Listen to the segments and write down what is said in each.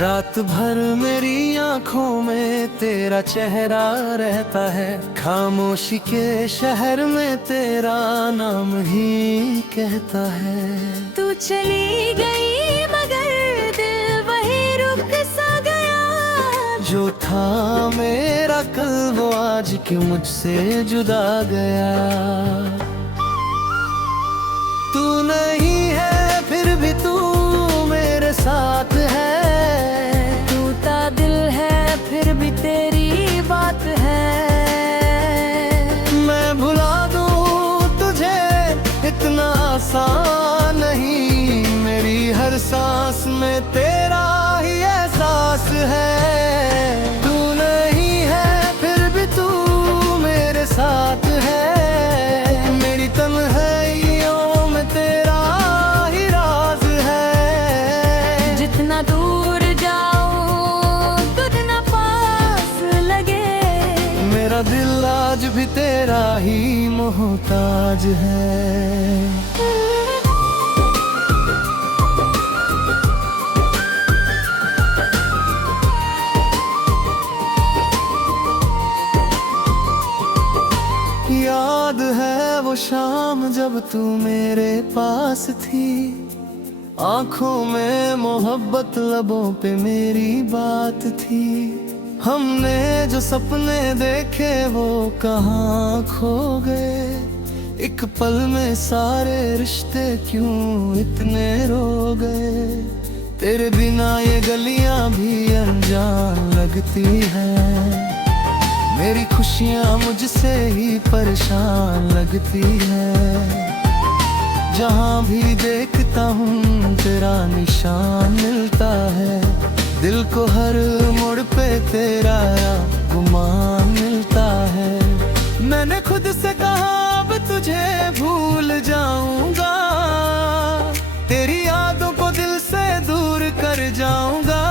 रात भर मेरी आंखों में तेरा चेहरा रहता है, खामोशी के शहर में तेरा नाम ही कहता है। तू चली गई मगर दिल वही रुक सा गया, जो था मेरा कल वो आज क्यों मुझसे जुदा गया। तू नहीं है फिर भी तू मेरे साथ है, दिल है फिर भी तेरी बात है। मैं भुला दूं तुझे इतना आसान नहीं, मेरी हर सांस में तेरा ही एहसास है। तू नहीं है फिर भी तू मेरे साथ है, मेरी तन्हाइयों में तेरा ही राज है। जितना दूर मेरा दिल आज भी तेरा ही मोहताज है। याद है वो शाम जब तू मेरे पास थी, आंखों में मोहब्बत लबों पे मेरी बात थी। हमने जो सपने देखे वो कहाँ खो गए, एक पल में सारे रिश्ते क्यों इतने रो गए। तेरे बिना ये गलियां भी अनजान लगती हैं, मेरी खुशियां मुझसे ही परेशान लगती है। जहाँ भी देखता हूँ तेरा निशान मिलता है, दिल को हर मोड़ पे तेरा गुमान मिलता है। मैंने खुद से कहा अब तुझे भूल जाऊंगा, तेरी यादों को दिल से दूर कर जाऊंगा।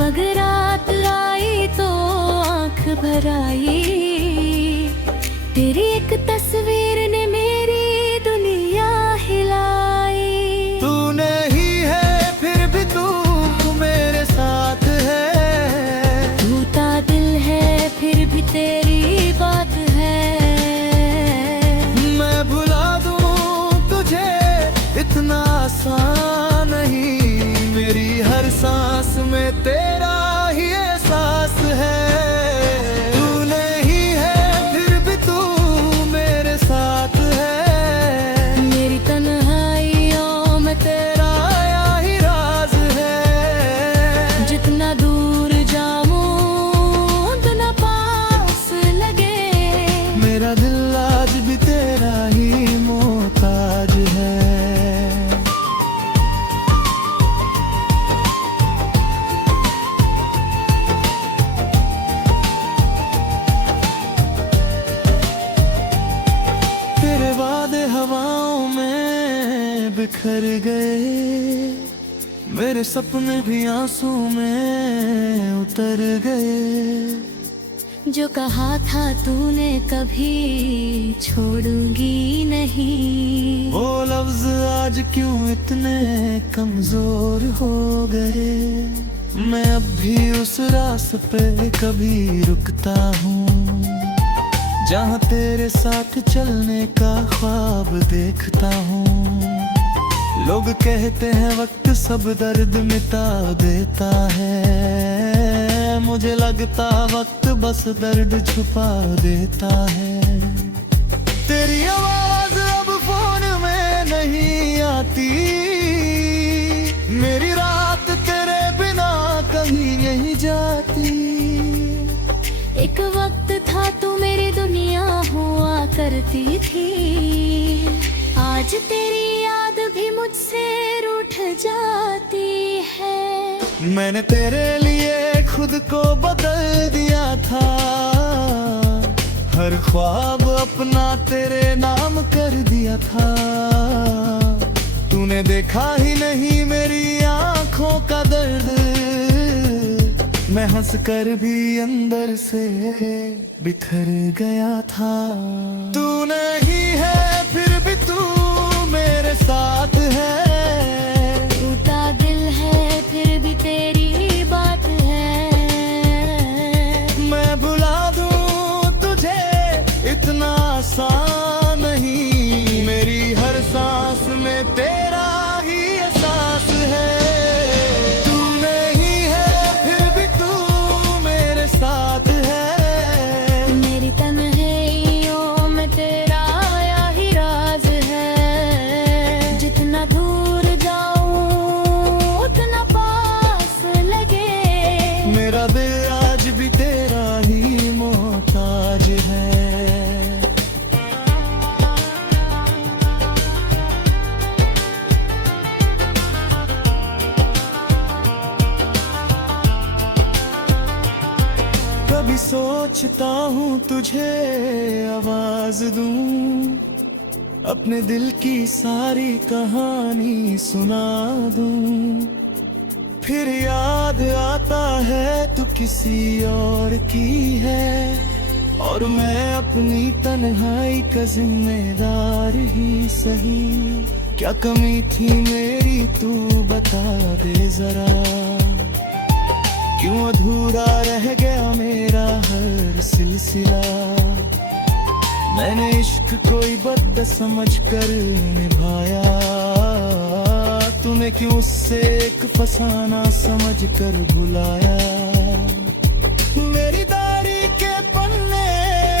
मगर रात आई तो आंख भर आई, तेरी एक तस्वीर ने मेरी दुनिया हिलाई। तू नहीं है फिर भी तू मेरे साथ है, टूटा दिल है फिर भी तेरी बात है। मैं भुला दूं तुझे इतना आसान नहीं, मेरी हर सांस में तेरा ही एहसास है। तू नहीं है फिर भी तू मेरे साथ है, मेरी तन्हाइयों में तेरा ही राज है। जितना दूर जाऊं उतना पास लगे, मेरा दिल आज भी तेरा ही मोहताज है। तेरे वादे हवाओं में बिखर गए, मेरे सपने भी आंसू में उतर गए। जो कहा था तूने कभी छोड़ूंगी नहीं, वो लफ्ज आज क्यों इतने कमजोर हो गए। मैं अब भी उस रास्ते पे कभी रुकता हूँ, जहाँ तेरे साथ चलने का ख्वाब देखता हूँ। लोग कहते हैं वक्त सब दर्द मिटा देता है, मुझे लगता वक्त बस दर्द छुपा देता है। तेरी आवाज अब फोन में नहीं आती, मेरी रात तेरे बिना कहीं नहीं जाती। एक वक्त था तू मेरी दुनिया हुआ करती थी, आज तेरी याद भी मुझसे रूठ जाती है। मैंने तेरे लिए खुद को बदल दिया था, हर ख्वाब अपना तेरे नाम कर दिया था। तूने देखा ही नहीं मेरी आंखों का दर्द, मैं हंस कर भी अंदर से बिखर गया था। तू नहीं है फिर भी तू मेरे साथ है, टूटा दिल है इतना आसान नहीं, मेरी हर सांस में तेरा ही एहसास है। तू नहीं है फिर भी तू मेरे साथ है, मेरी तन्हाइयों में तेरा यही राज है। जितना दूर जाऊं उतना पास लगे, मेरा दिल आज भी तेरा ही मोहताज है। कभी सोचता हूँ तुझे आवाज दूं, अपने दिल की सारी कहानी सुना दूं। फिर याद आता है तू किसी और की है, और मैं अपनी तन्हाई का जिम्मेदार ही सही। क्या कमी थी मेरी तू बता दे जरा, क्यों अधूरा रह गया मेरा हर सिलसिला। मैंने इश्क कोई बद समझ कर निभाया, तूने क्यों उससे एक फसाना समझ कर बुलाया। मेरी दाढ़ी के पन्ने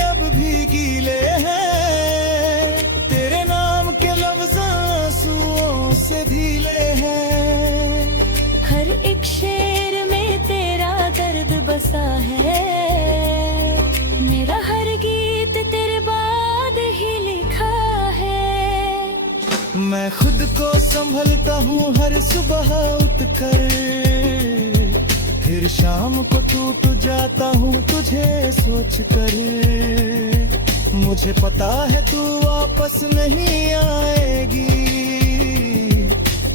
अब भी गीले हैं, तेरे नाम के लफ्ज़ आंसुओं से ढीले हैं। हर एक शेर में तेरा दर्द बसा है, मेरा हर गीत तेरे बाद ही लिखा है। मैं खुद को संभलता हूँ हर सुबह उठकर, फिर शाम को टूट जाता हूँ तुझे सोच कर। मुझे पता है तू वापस नहीं आएगी,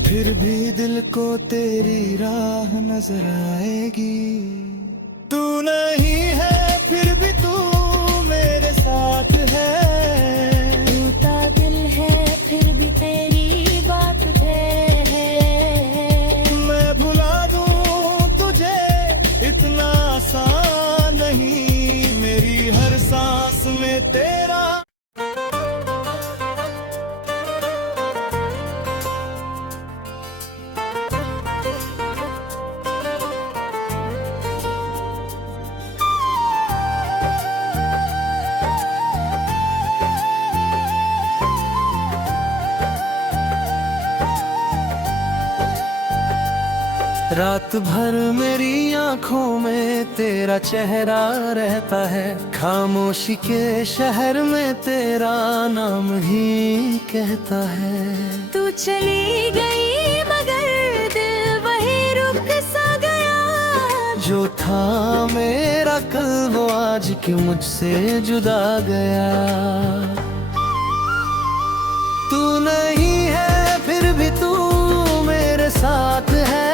फिर भी दिल को तेरी राह नजर आएगी। तू नहीं है फिर भी तू मेरे साथ है, टूटा दिल है फिर भी तेरी बात है। मैं भुला दूं तुझे इतना आसान नहीं, मेरी हर सांस में तेरा। रात भर मेरी आंखों में तेरा चेहरा रहता है, खामोशी के शहर में तेरा नाम ही कहता है। तू चली गई मगर दिल वही रुक सा गया, जो था मेरा कल वो आज क्यों मुझसे जुदा गया। तू नहीं है फिर भी तू मेरे साथ है,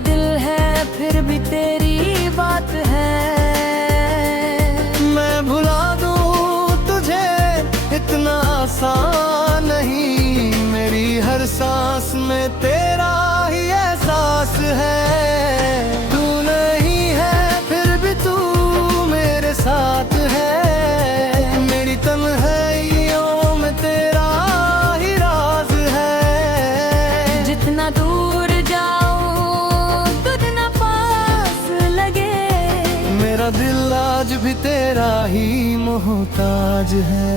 दिल है फिर भी तेरी बात है। मैं भुला दूं तुझे इतना आसान नहीं, मेरी हर सांस में तेरा ही एहसास है। तू नहीं है फिर भी तू मेरे साथ है, मेरी तन्हाइयों में तेरा ही राज है। जितना दूर मेरा दिल आज भी तेरा ही मोहताज है।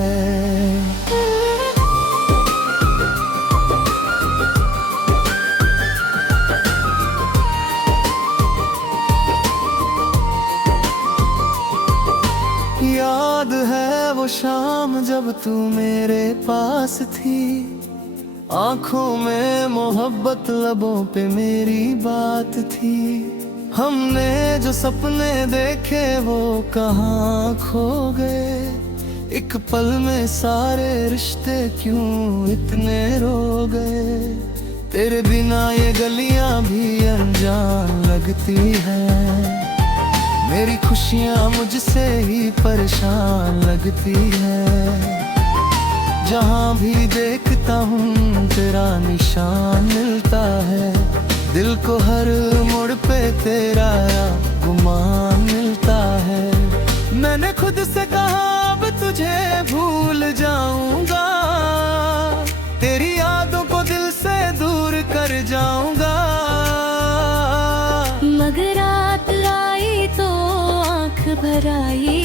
याद है वो शाम जब तू मेरे पास थी, आंखों में मोहब्बत लबों पे मेरी बात थी। हमने जो सपने देखे वो कहाँ खो गए, एक पल में सारे रिश्ते क्यों इतने रो गए। तेरे बिना ये गलियां भी अनजान लगती हैं, मेरी खुशियां मुझसे ही परेशान लगती है। जहाँ भी देखता हूँ तेरा निशान मिलता है, दिल को हर मोड़ पे तेरा गुमान मिलता है। मैंने खुद से कहा अब तुझे भूल जाऊंगा, तेरी यादों को दिल से दूर कर जाऊंगा। मगर रात आई तो आंख भर आई,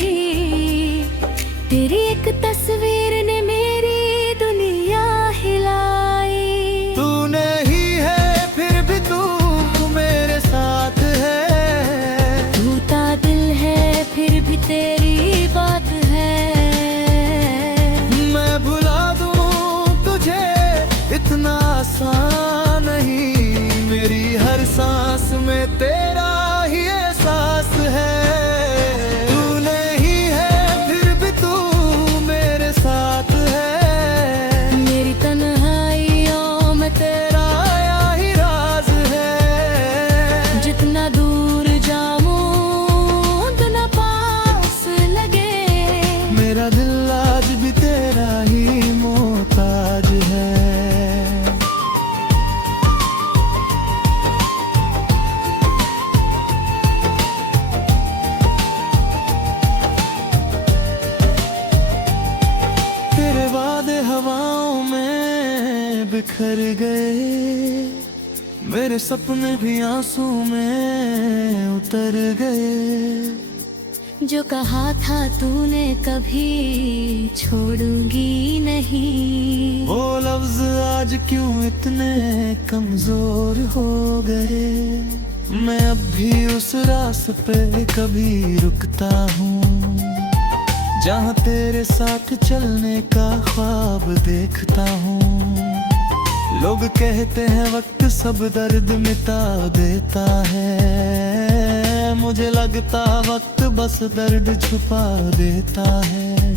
तेरी एक तस्वीर ने मेरी दुनिया हिलाई। तू नहीं है फिर भी तू मेरे साथ है, टूटा दिल है फिर भी तेरी बात है। मैं भुला दूं तुझे इतना आसान नहीं, मेरी हर सांस में तेरा ही एहसास है। तू नहीं है फिर भी तू मेरे साथ है, मेरी तन्हाइयों में तेरा आया ही राज है। जितना दूर जाऊं उतना पास लगे, मेरा दिल आज भी तेरा ही मोहताज है। तेरे वादे हवाओं में बिखर गए, मेरे सपने भी आंसू में उतर गए। जो कहा था तूने कभी छोड़ूंगी नहीं, वो लफ्ज आज क्यों इतने कमजोर हो गए। मैं अब भी उस रास्ते पे कभी रुकता हूँ, जहाँ तेरे साथ चलने का ख्वाब देखता हूँ। लोग कहते हैं वक्त सब दर्द मिटा देता है, मुझे लगता वक्त बस दर्द छुपा देता है।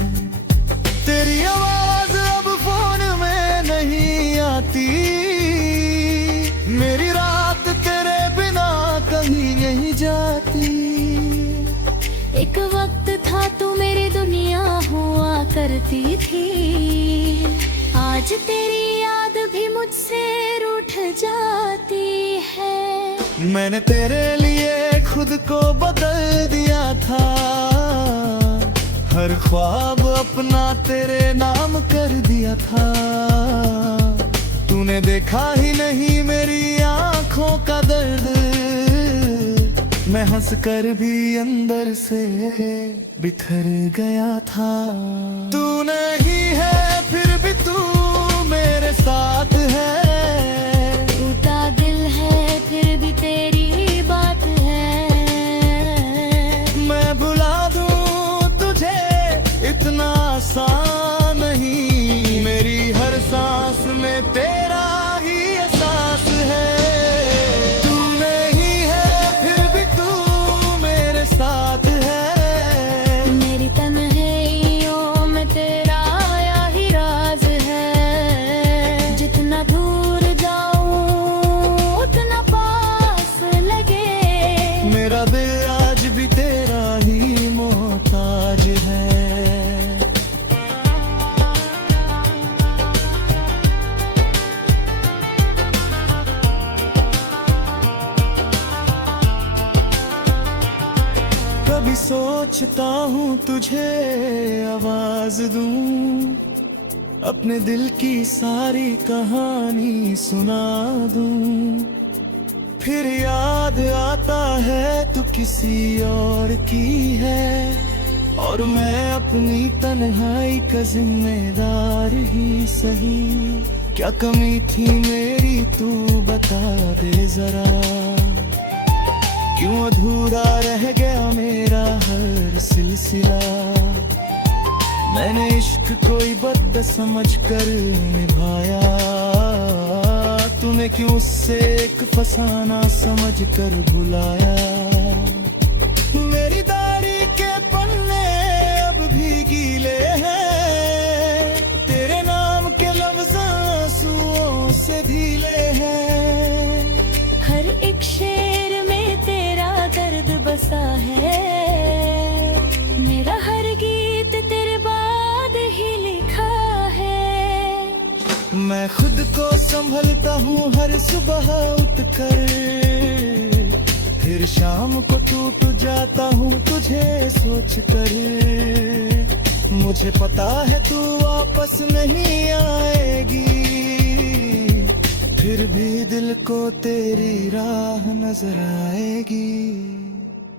तेरी आवाज अब फोन में नहीं आती, मेरी रात तेरे बिना कहीं नहीं जाती। एक वक्त था तू मेरी दुनिया हुआ करती थी, आज तेरी याद भी मुझसे रूठ जाती है। मैंने तेरे लिए खुद को बदल दिया था, हर ख्वाब अपना तेरे नाम कर दिया था। तूने देखा ही नहीं मेरी आंखों का दर्द, मैं हंस कर भी अंदर से बिखर गया था। तू नहीं है फिर भी तू मेरे साथ है, टूटा दिल है फिर भी तेरी बात है। मैं भुला दूं तुझे इतना आसान नहीं, मेरी हर सांस में तेरा ही एहसास है। तू नहीं है फिर भी तू मेरे साथ है, मेरी तन्हाइयों में तेरा आया ही राज है। जितना दूर जाऊं उतना पास लगे, मेरा दिल आज भी तेरा ही मोहताज है। कभी सोचता हूँ तुझे आवाज दूं, अपने दिल की सारी कहानी सुना दूं। फिर याद आता है तू किसी और की है, और मैं अपनी तन्हाई का जिम्मेदार ही सही। क्या कमी थी मेरी तू बता दे जरा, क्यों अधूरा रह गया मेरा हर सिलसिला। मैंने इश्क कोई बद समझ कर निभाया, तूने क्यों उससे एक फसाना समझ कर बुलाया। मेरी दाढ़ी के पन्ने अब भी गीले हैं, तेरे नाम के लफ्ज़ आंसुओं से ढीले हैं। हर एक शेर में तेरा दर्द बसा है, मेरा हर गीत तेरे बाद ही लिखा है। मैं खुद को संभलता हूँ हर सुबह उठकर, फिर शाम को टूट जाता हूँ तुझे सोच कर। मुझे पता है तू वापस नहीं आएगी, फिर भी दिल को तेरी राह नजर आएगी।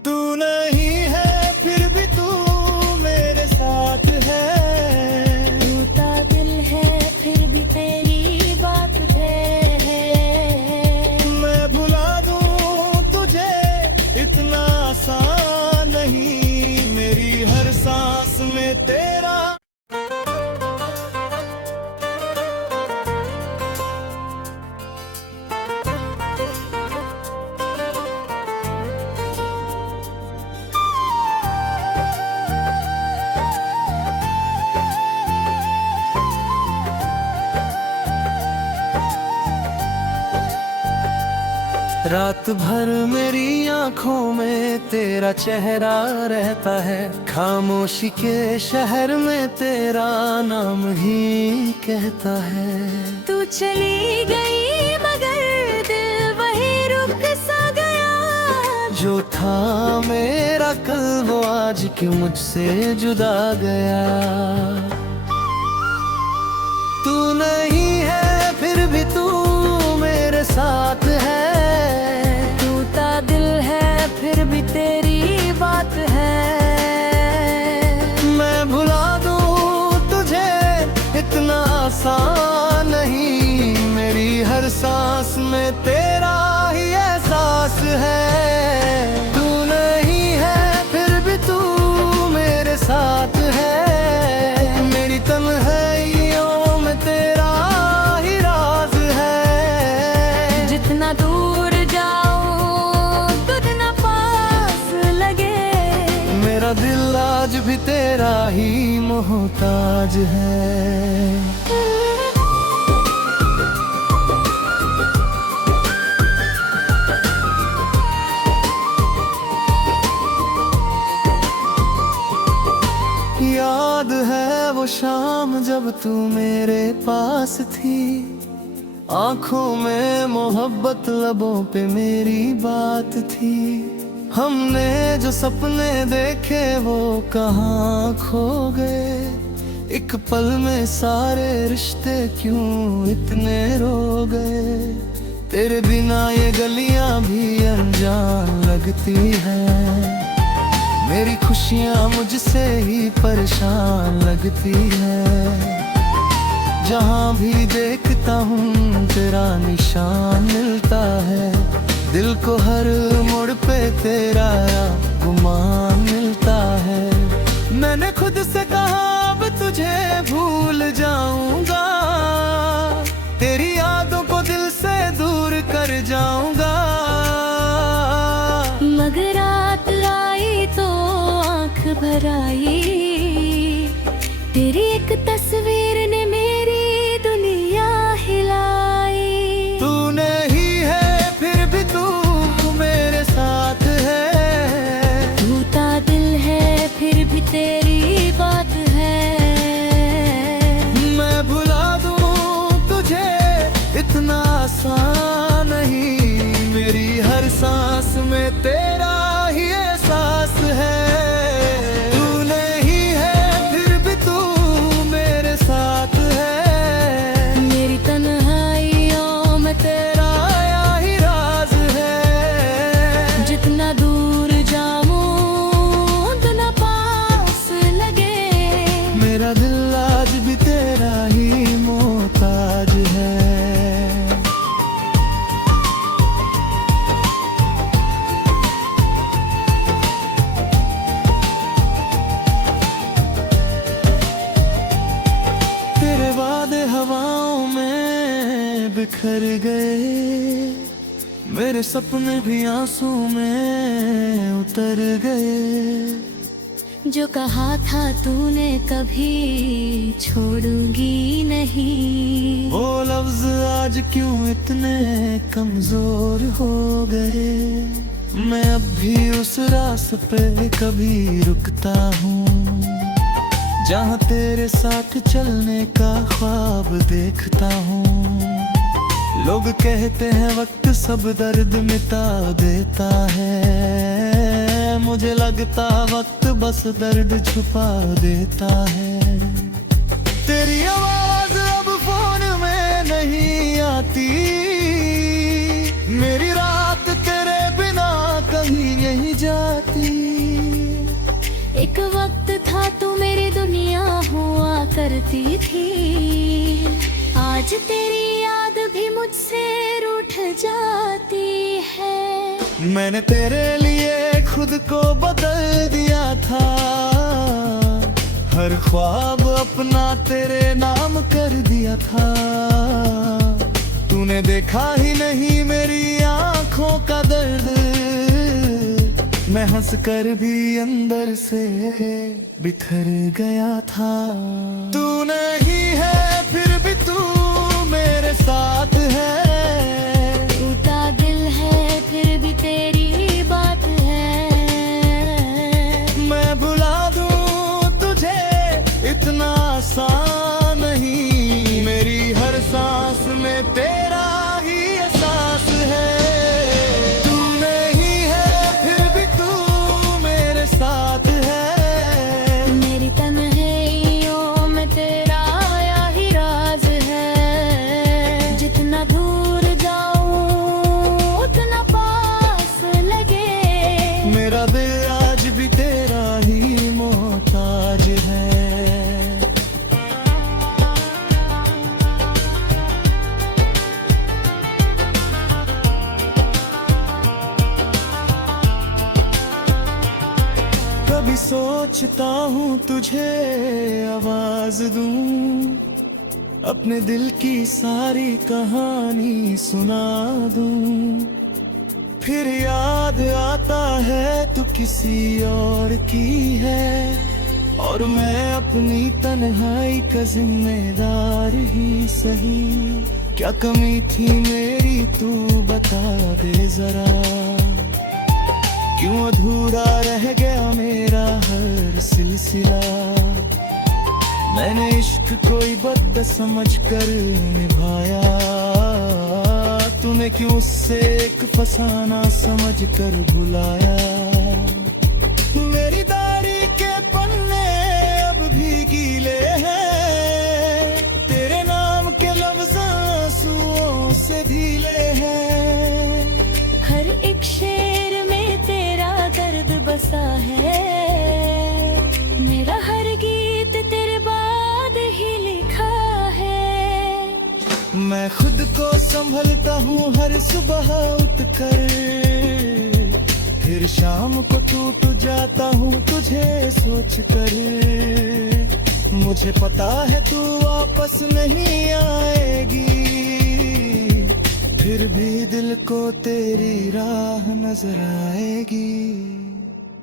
तू नहीं है फिर भी तू मेरे साथ है, टूटा दिल है फिर भी तेरी बात है। मैं भुला दूं तुझे इतना आसान नहीं, मेरी हर सांस में तेरा। रात भर मेरी आंखों में तेरा चेहरा रहता है, खामोशी के शहर में तेरा नाम ही कहता है। तू चली गई मगर दिल वही रुक सा गया, जो था मेरा कल वो आज क्यों मुझसे जुदा गया। तू नहीं है फिर भी तू मेरे साथ है, दिल है फिर भी तेरी बात है। मैं भुला दूं तुझे इतना आसान नहीं, मेरी हर सांस में तेरा ही एहसास है। तू नहीं है फिर भी तू मेरे साथ है, मेरी तन्हाइयों में तेरा ही राज है। जितना दूर मेरा दिल आज भी तेरा ही मोहताज है। याद है वो शाम जब तू मेरे पास थी, आंखों में मोहब्बत लबों पे मेरी बात थी। हमने जो सपने देखे वो कहाँ खो गए, एक पल में सारे रिश्ते क्यों इतने रो गए। तेरे बिना ये गलियां भी अनजान लगती हैं, मेरी खुशियां मुझसे ही परेशान लगती है। जहाँ भी देखता हूँ तेरा निशान मिलता है, दिल को हर मोड़ पे तेरा गुमान मिलता है। मैंने खुद से कहा अब तुझे भूल जाऊंगा, तेरी यादों को दिल से दूर कर जाऊंगा। मगर रात आई तो आंख भर आई, तेरी एक तस्वीर ने मेरी दुनिया हिलाई। तू नहीं है फिर भी तू मेरे साथ है, टूटा दिल है फिर भी तेरी बात है। मैं भुला दूं तुझे इतना आसान नहीं, मेरी हर सांस में तेरा ही एहसास है। तू नहीं है फिर भी तू मेरे साथ है, मेरी तन्हाइयों में तेरा ही राज है। जितना दूर जाऊं उतना पास लगे, मेरा दिल आज भी तेरा ही मोहताज है। तेरे वादे हवाओं में बिखर गए, मेरे सपने भी आंसू में उतर गए। जो कहा था तूने कभी छोड़ूंगी नहीं, वो लफ्ज आज क्यों इतने कमजोर हो गए। मैं अब भी उस रास्ते पे कभी रुकता हूँ, जहाँ तेरे साथ चलने का ख्वाब देखता हूँ। लोग कहते हैं वक्त सब दर्द मिटा देता है, मुझे लगता वक्त बस दर्द छुपा देता है। तेरी आवाज अब फोन में नहीं आती, मेरी रात तेरे बिना कहीं नहीं जाती। एक वक्त था तू मेरी दुनिया हुआ करती थी, आज तेरी याद भी मुझसे रूठ जाती है। मैंने तेरे लिए खुद को बदल दिया था, हर ख्वाब अपना तेरे नाम कर दिया था। तूने देखा ही नहीं मेरी आंखों का दर्द, मैं हंस कर भी अंदर से बिखर गया था। तू नहीं है फिर भी तू मेरे साथ है, टूटा दिल है फिर भी तेरी बात है। मैं भुला दूं तुझे इतना आसान नहीं, मेरी हर सांस में तेरा ही एहसास है। तू नहीं है फिर भी तू मेरे साथ है, मेरी तन्हाइयों में तेरा या ही राज है। जितना दूर जाऊं उतना पास लगे, मेरा दिल आज भी तेरा ही मोहताज है। कभी सोचता हूँ तुझे आवाज दूं, अपने दिल की सारी कहानी सुना दूं। फिर याद आता है तू किसी और की है, और मैं अपनी तन्हाई का जिम्मेदार ही सही। क्या कमी थी मेरी तू बता दे जरा, क्यों अधूरा रह गया मेरा हर सिलसिला। मैंने इश्क कोई बद समझ कर निभाया, तूने क्यों उससे एक फसाना समझ कर भुलाया। मेरी दाढ़ी के पन्ने अब भी गीले हैं, तेरे नाम के लफ्ज़ आंसुओं से ढीले हैं। हर एक शेर में तेरा दर्द बसा है, मेरा हर गीत तेरे बाद ही लिखा है। मैं खुद को संभलता हूँ हर सुबह उठकर, फिर शाम को टूट जाता हूँ तुझे सोच कर। मुझे पता है तू वापस नहीं आएगी, फिर भी दिल को तेरी राह नजर आएगी।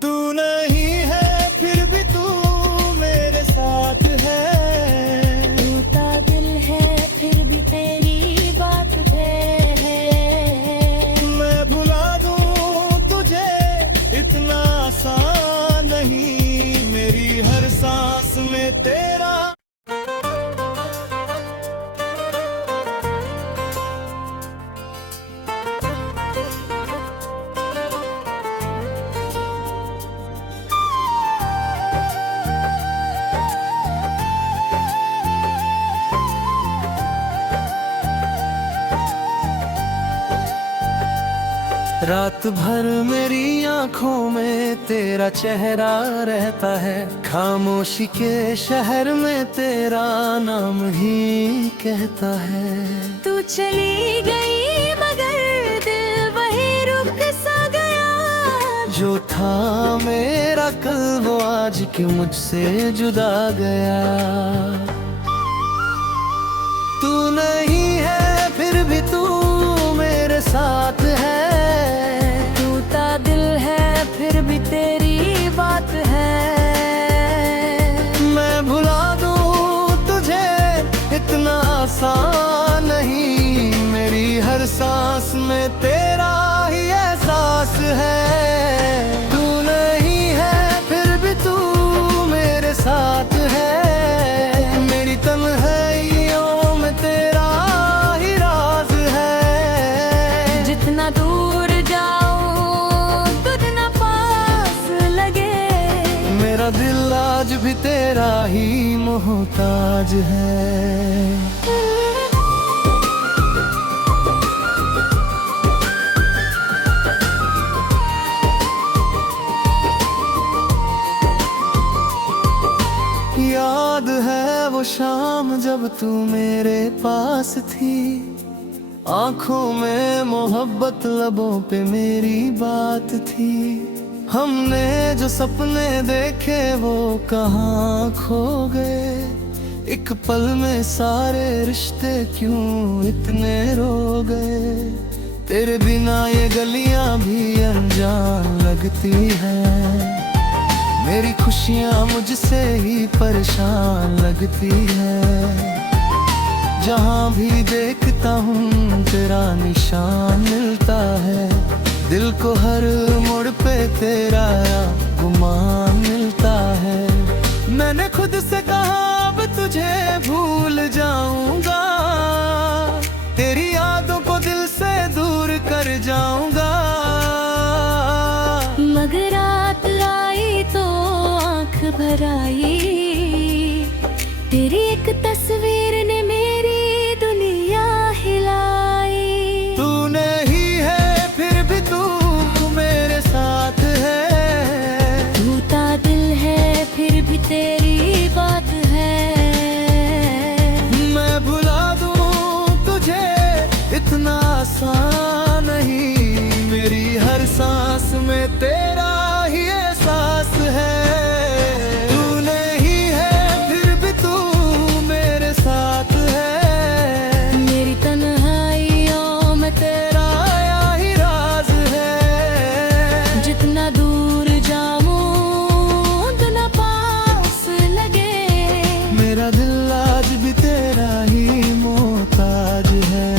तू नहीं है फिर भी तू मेरे साथ है, टूटा दिल है फिर भी तेरी बात है। मैं भुला दूं तुझे इतना आसान नहीं, मेरी हर सांस में तेरा। रात भर मेरी आंखों में तेरा चेहरा रहता है, खामोशी के शहर में तेरा नाम ही कहता है। तू चली गई मगर दिल वही रुक सा गया, जो था मेरा कल वो आज क्यों मुझसे जुदा गया। तू नहीं है फिर भी तू मेरे साथ है, दिल है फिर भी तेरी बात है। मैं भुला दूं तुझे इतना आसान नहीं, मेरी हर सांस में तेरा ही एहसास है। तू नहीं है फिर भी तू मेरे साथ है, ही मोहताज है। याद है वो शाम जब तू मेरे पास थी, आंखों में मोहब्बत, लबों पे मेरी बात थी। हमने जो सपने देखे वो कहाँ खो गए, एक पल में सारे रिश्ते क्यों इतने रो गए। तेरे बिना ये गलियां भी अनजान लगती हैं, मेरी खुशियाँ मुझसे ही परेशान लगती है। जहाँ भी देखता हूँ तेरा निशान मिलता है, दिल को हर मोड़ पे तेरा गुमान मिलता है। मैंने खुद से कहा अब तुझे भूल जाऊंगा, तेरी यादों को दिल से दूर कर जाऊंगा। मगर रात आई तो आंख भर आई, तेरी एक तस्वीर ने मेरी दुनिया हिलाई। तू नहीं है फिर भी तू मेरे साथ है, टूटा दिल है फिर भी तेरी बात है। मैं भुला दूं तुझे इतना आसान नहीं, मेरी हर सांस में तेरा ही एहसास है। तू नहीं है फिर भी तू मेरे साथ है, मेरी तन्हाइयों में तेरा आया ही राज है। जितना दूर जाऊं उतना पास लगे, मेरा दिल आज भी तेरा ही मोहताज है।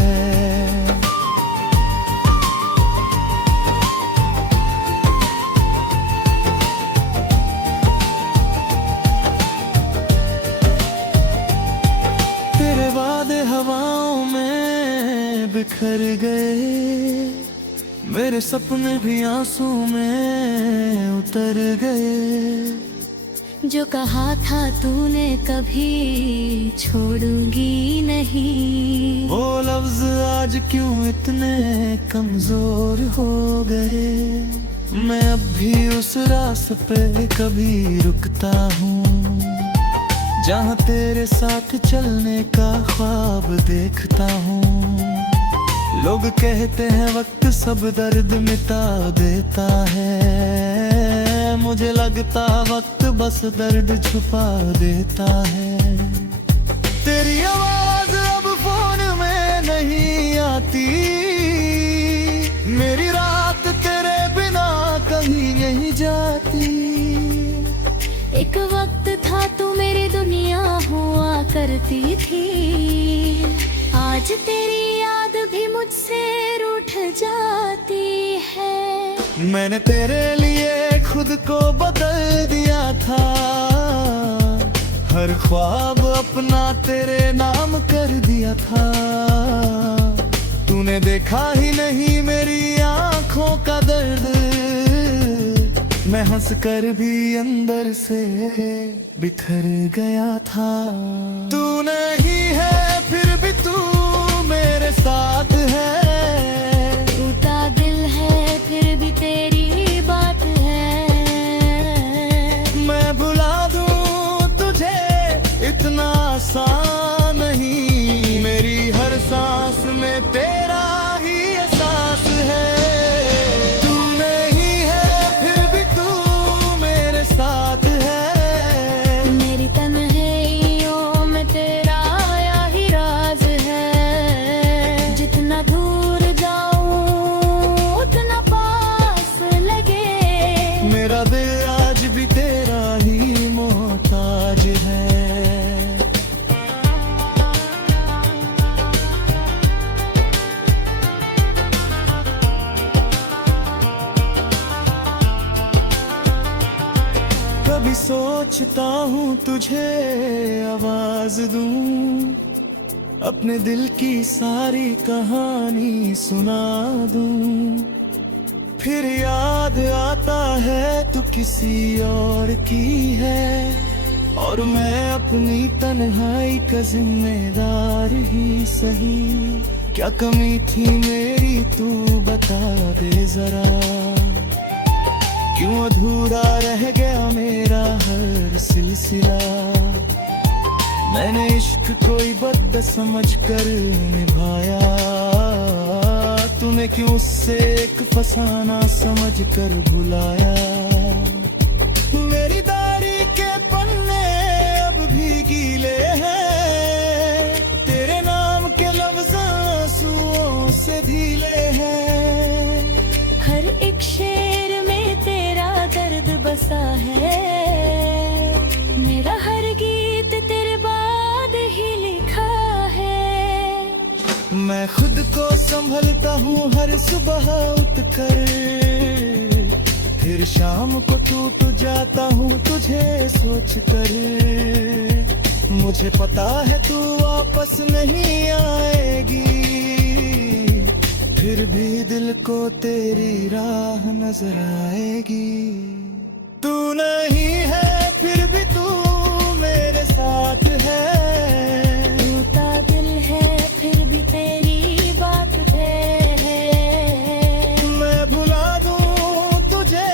तेरे वादे हवाओं में बिखर गए, मेरे सपने भी आंसू में उतर गए। जो कहा था तूने कभी छोड़ूंगी नहीं, वो लफ्ज आज क्यों इतने कमजोर हो गए। मैं अब भी उस रास्ते पे कभी रुकता हूँ, जहाँ तेरे साथ चलने का ख्वाब देखता हूँ। लोग कहते हैं वक्त सब दर्द मिटा देता है, मुझे लगता वक्त बस दर्द छुपा देता है। तेरी आवाज अब फोन में नहीं आती, मेरी रात तेरे बिना कहीं नहीं जाती। एक वक्त था तू मेरी दुनिया हुआ करती थी, आज तेरी याद भी मुझसे रूठ जाती है। मैंने तेरे लिए खुद को बदल दिया था, हर ख्वाब अपना तेरे नाम कर दिया था। तूने देखा ही नहीं मेरी आंखों का दर्द, मैं हंस कर भी अंदर से बिखर गया था। तू नहीं है फिर भी तू मेरे साथ है, टूटा दिल है फिर भी तेरी बात है। मैं भुला दूं तुझे इतना आसान नहीं, मेरी हर सांस में तेरा ही एहसास है। तू नहीं है फिर भी तू मेरे साथ है, मेरी तन्हाइयों में तेरा आया ही राज है। जितना दूर जाऊं उतना पास लगे, मेरा दिल आज भी तेरा ही मोहताज है। कभी सोचता हूँ तुझे आवाज दूं, अपने दिल की सारी कहानी सुना दूं। फिर याद आता है तू किसी और की है, और मैं अपनी तन्हाई का जिम्मेदार ही सही। क्या कमी थी मेरी तू बता दे जरा, क्यों अधूरा रह गया मेरा हर सिलसिला। मैंने इश्क कोई बद समझ कर निभाया, तूने क्यों उससे एक फसाना समझ कर भुलाया। मेरी दाढ़ी के पन्ने अब भी गीले हैं, तेरे नाम के लफ्ज़ आंसुओं से ढीले हैं। हर एक शेर में तेरा दर्द बसा है, मेरा हर गीत तेरे बाद ही लिखा है। मैं खुद को संभलता हूँ हर सुबह उठकर, फिर शाम को टूट जाता हूँ तुझे सोच कर। मुझे पता है तू वापस नहीं आएगी, फिर भी दिल को तेरी राह नजर आएगी। तू नहीं है फिर भी तू मेरे साथ है, टूटा दिल है फिर भी तेरी बात है। मैं भुला दूं तुझे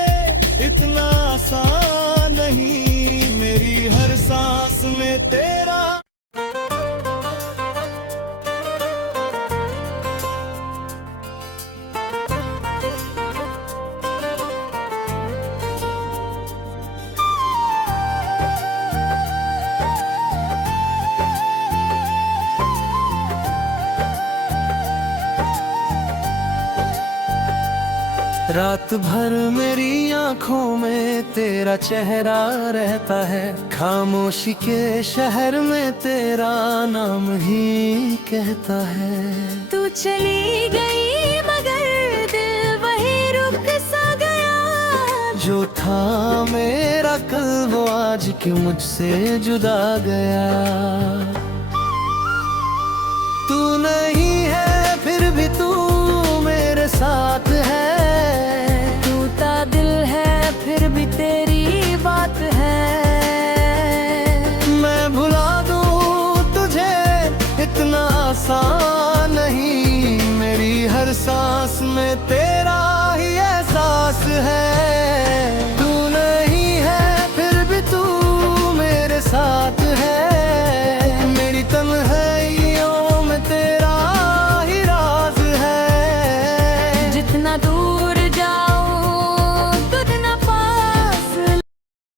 इतना आसान नहीं, मेरी हर सांस में तेरा। रात भर मेरी आंखों में तेरा चेहरा रहता है, खामोशी के शहर में तेरा नाम ही कहता है। तू चली गई मगर दिल वही रुक सा गया, जो था मेरा कल वो आज क्यों मुझसे जुदा गया। तू नहीं है फिर भी तू मेरे साथ है, दिल है फिर भी तेरी बात है। मैं भुला दूं तुझे इतना आसान नहीं, मेरी हर सांस में तेरा ही एहसास है। तू नहीं है फिर भी तू मेरे साथ है,